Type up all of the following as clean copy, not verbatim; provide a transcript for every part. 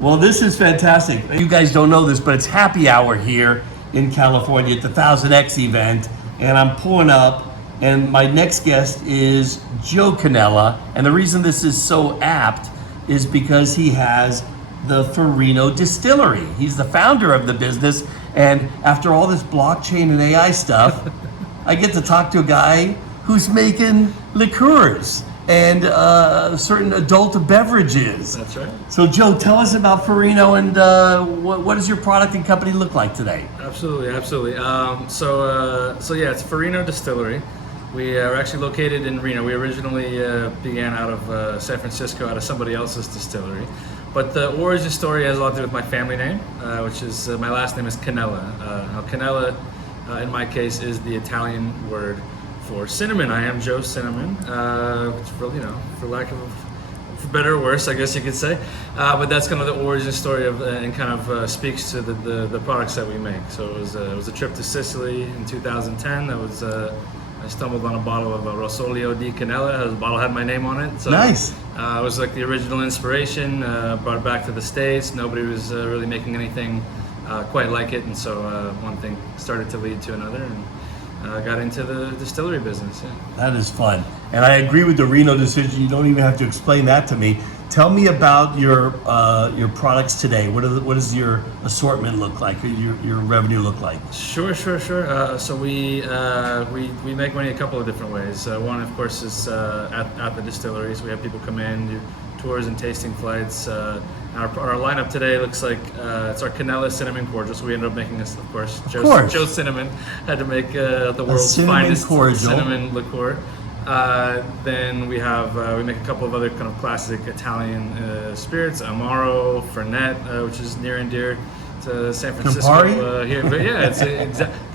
Well, this is fantastic. You guys don't know this, but it's happy hour here in California at the 1000X event. And I'm pulling up, and my next guest is Joe Cannella. And the reason this is so apt is because he has the Farino Distillery. He's the founder of the business. And after all this blockchain and AI stuff, I get to talk to a guy who's making liqueurs and certain adult beverages. That's right. So Joe, tell us about Farino and what does your product and company look like today? Absolutely. So yeah, it's Farino Distillery. We are actually located in Reno. We originally began out of San Francisco, out of somebody else's distillery. But the origin story has a lot to do with my family name, which is, my last name is Cannella. Now Cannella, in my case, is the Italian word for cinnamon. I am Joe Cinnamon, which for lack of, for better or worse, I guess you could say. But that's kind of the origin story of, and kind of speaks to the products that we make. So it was a trip to Sicily in 2010. That was I stumbled on a bottle of Rosolio di Cannella. The bottle had my name on it. So, nice. It was like the original inspiration. Brought it back to the States. Nobody was really making anything quite like it, and so one thing started to lead to another, and got into the distillery business. Yeah. That is fun. And I agree with the Reno decision. You don't even have to explain that to me. Tell me about your products today. What does your assortment look like? Or your revenue look like? Sure. So we make money a couple of different ways. One, of course, is at the distilleries. We have people come in, do tours and tasting flights. Our lineup today looks like it's our Cannella cinnamon cordial. So we ended up making this, of course. Joe Cinnamon had to make the world's finest cinnamon liqueur. Then we make a couple of other kind of classic Italian spirits, Amaro, Fernet, which is near and dear to San Francisco. Campari? Here, but yeah, it's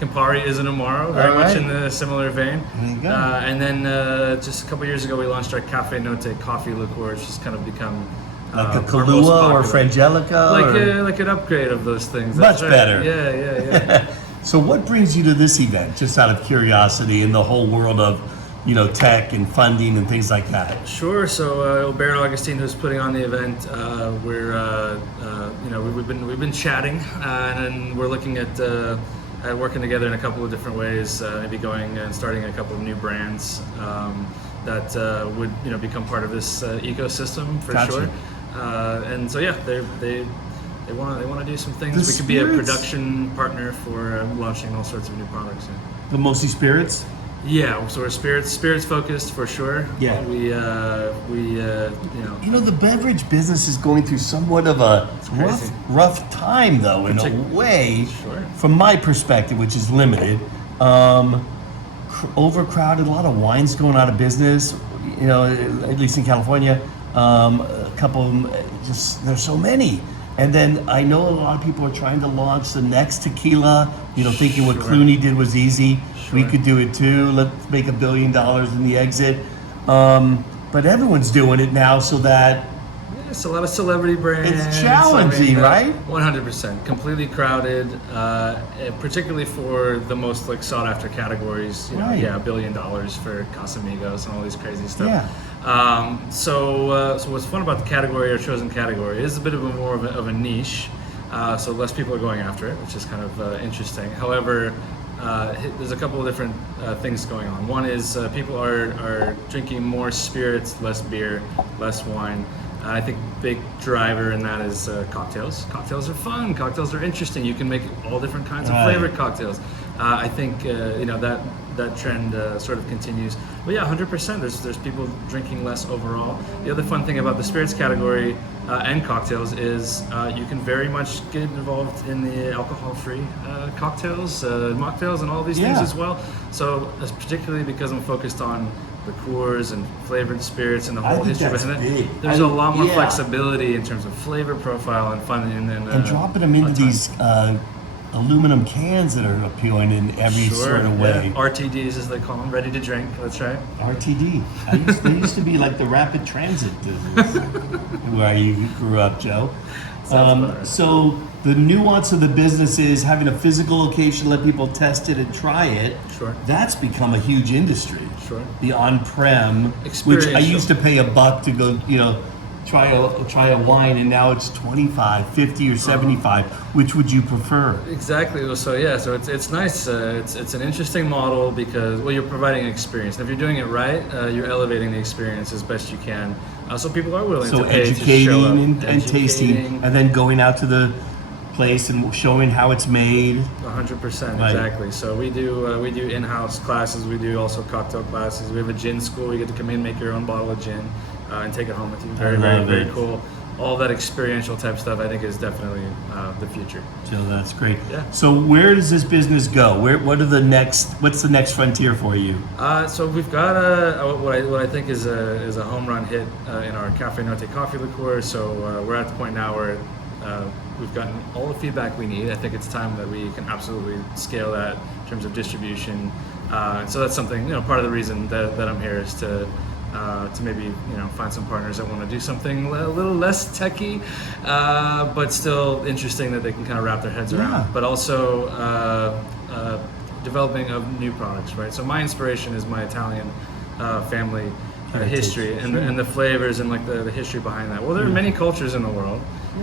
Campari is an Amaro, very much in the similar vein. There you go. And then just a couple years ago, we launched our Cafe Notte coffee liqueur, which has kind of become like a Kahlua or Frangelica? Like an upgrade of those things. Much better. Yeah. So what brings you to this event, just out of curiosity, in the whole world of tech and funding and things like that? Sure. So Baron Augustine, who's putting on the event, we've been chatting, and we're looking at working together in a couple of different ways. Maybe going and starting a couple of new brands that would become part of this ecosystem for Gotcha. sure. And so yeah, they want to do some things. The we could be a spirits? production partner for launching all sorts of new products. Yeah. The mostly spirits? Yeah, so we're spirits focused for sure. Yeah. The beverage business is going through somewhat of a rough time, though, in a way. Sure. From my perspective, which is limited, overcrowded. A lot of wines going out of business. At least in California, a couple of them. There's so many. And then I know a lot of people are trying to launch the next tequila, thinking what Clooney did was easy. Sure. We could do it too. Let's make $1 billion in the exit. But everyone's doing it now, so that it's a lot of celebrity brands. It's challenging, right? 100%. Completely crowded, particularly for the most sought after categories. Right. $1 billion for Casamigos and all these crazy stuff. Yeah. So what's fun about the category, or chosen category, is a bit of more of a niche. So less people are going after it, which is kind of interesting. However, there's a couple of different things going on. One is people are drinking more spirits, less beer, less wine. I think big driver in that is cocktails. Cocktails are fun. Cocktails are interesting. You can make all different kinds of flavored cocktails. I think that trend sort of continues. But yeah, 100%. There's people drinking less overall. The other fun thing about the spirits category and cocktails is you can very much get involved in the alcohol-free cocktails, mocktails, and all these things as well. So particularly because I'm focused on liqueurs and flavored spirits and the whole history behind it, there's a lot more flexibility in terms of flavor profile and fun, and dropping them into these aluminum cans that are appealing in every sort of way. RTDs, as they call them, ready to drink. That's right. RTD. They used to be like the rapid transit business where you grew up, Joe. So the nuance of the business is having a physical location, let people test it and try it. Sure. That's become a huge industry. Sure. The on-prem, which I used to pay $1 to go, try a wine and now it's 25, 50, or 75. Which would you prefer? Exactly. So yeah, so it's nice. It's an interesting model because well, you're providing an experience. And if you're doing it right, you're elevating the experience as best you can. So people are willing So to pay to show educating up. and tasting, and then going out to the place and showing how it's made. 100%, Right. exactly. So we do in-house classes. We do also cocktail classes. We have a gin school. You get to come in, make your own bottle of gin, and take it home with you. Very, love very it. cool. All that experiential type stuff, I think, is definitely the future. So that's great. Yeah. So where does this business go? What's the next frontier for you? So we've got what I think is a home run hit in our Cafe Norte coffee liqueur. So we're at the point now where we've gotten all the feedback we need. I think it's time that we can absolutely scale that in terms of distribution. So that's something, part of the reason that I'm here is to maybe find some partners that want to do something a little less techy, but still interesting that they can kind of wrap their heads Yeah. around. But also developing of new products, right? So my inspiration is my Italian family history and the flavors and like the history behind that. Well, there are many cultures in the world,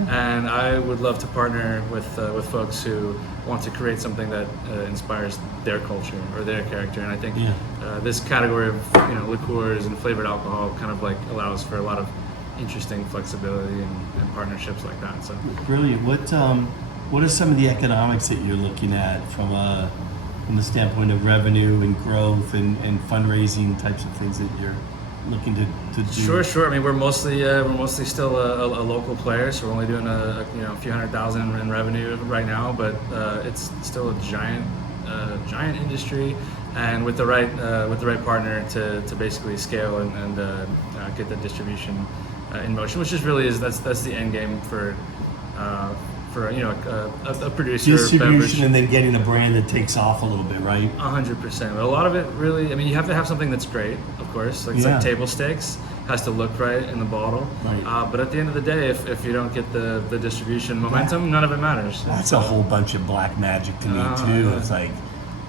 and I would love to partner with folks who want to create something that inspires their culture or their character. And I think this category of liqueurs and flavored alcohol kind of like allows for a lot of interesting flexibility and partnerships like that. So Brilliant. What are some of the economics that you're looking at from the standpoint of revenue and growth and fundraising types of things that you're looking to do? Sure. I mean, we're mostly still a local player, so we're only doing a few $100,000 in revenue right now, but it's still a giant industry, and with the right partner to basically scale and get the distribution in motion, which is really that's the end game for a producer Distribution beverage. and then getting a brand that takes off a little bit, right? 100%. A lot of it really, I mean, you have to have something that's great, of course. It's like table stakes, has to look right in the bottle. Right. But at the end of the day, if you don't get the distribution momentum, none of it matters. That's a whole bunch of black magic to me too. Yeah. It's like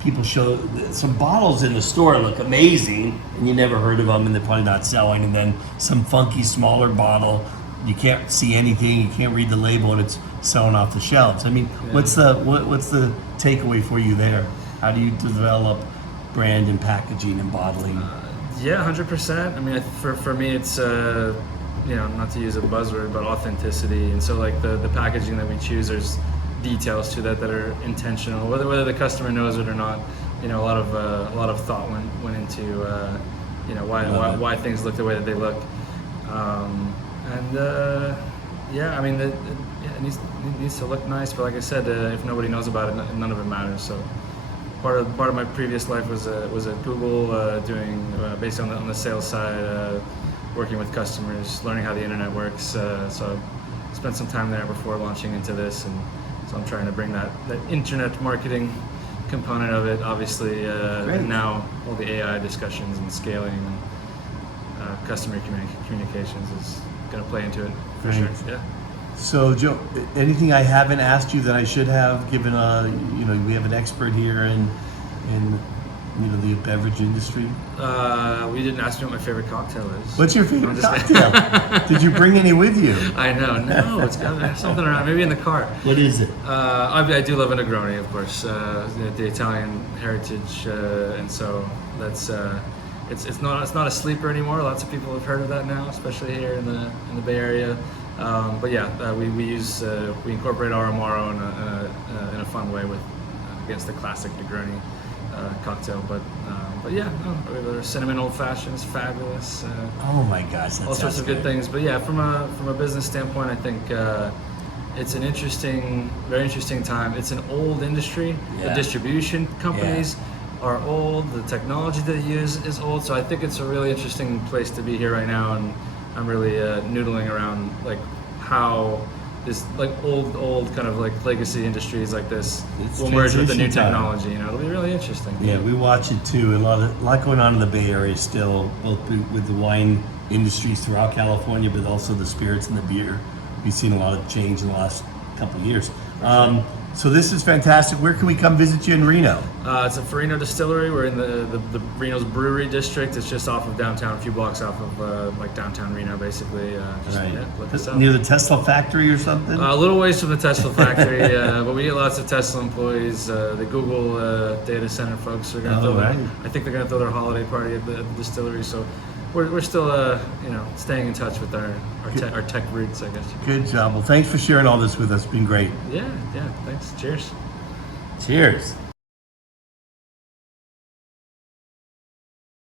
people show some bottles in the store look amazing, and you never heard of them, and they're probably not selling. And then some funky smaller bottle, you can't see anything, you can't read the label, and it's selling off the shelves. I mean, what's the takeaway for you there? How do you develop brand and packaging and bottling? 100%. I mean, for me, it's not to use a buzzword, but authenticity. And so, like the packaging that we choose, there's details to that are intentional, whether the customer knows it or not. A lot of thought went into why things look the way that they look. I mean, it needs to look nice, but like I said, if nobody knows about it, none of it matters. So part of my previous life was at Google, doing based on the sales side, working with customers, learning how the internet works. So I spent some time there before launching into this, and so I'm trying to bring that internet marketing component of it. Obviously, now all the AI discussions and scaling and customer communications is going to play into it for sure. Yeah. So, Joe, anything I haven't asked you that I should have, given we have an expert here in the beverage industry? We didn't ask me what my favorite cocktail is. What's your favorite cocktail? Did you bring any with you? I know. No, it's got to have something around. Maybe in the car. What is it? I do love a Negroni, of course. The Italian heritage, and so that's it's not a sleeper anymore. Lots of people have heard of that now, especially here in the Bay Area. But yeah, we incorporate our Amaro in a fun way with against the classic Negroni cocktail. But yeah, there's cinnamon old fashioned is fabulous. Oh my gosh, that all sorts of good things. But yeah, from a business standpoint, I think it's an very interesting time. It's an old industry. Yeah. The distribution companies are old. The technology that they use is old. So I think it's a really interesting place to be here right now, and I'm really noodling around like how this like old kind of like legacy industries like this will merge with the new technology. It'll be really interesting. Yeah, we watch it too. A lot going on in the Bay Area still, both with the wine industries throughout California, but also the spirits and the beer. We've seen a lot of change in the last couple of years. So this is fantastic. Where can we come visit you in Reno? It's a Farino distillery. We're in the Reno's brewery district. It's just off of downtown, a few blocks off of like downtown Reno, basically. Look us up. Near the Tesla factory or something? A little ways from the Tesla factory, but we get lots of Tesla employees. The Google data center folks are going to throw. Right. I think they're going to throw their holiday party at the distillery. So we're still staying in touch with our tech roots, I guess. Good job. Well, thanks for sharing all this with us. It's been great. Yeah. Thanks. Cheers. Cheers.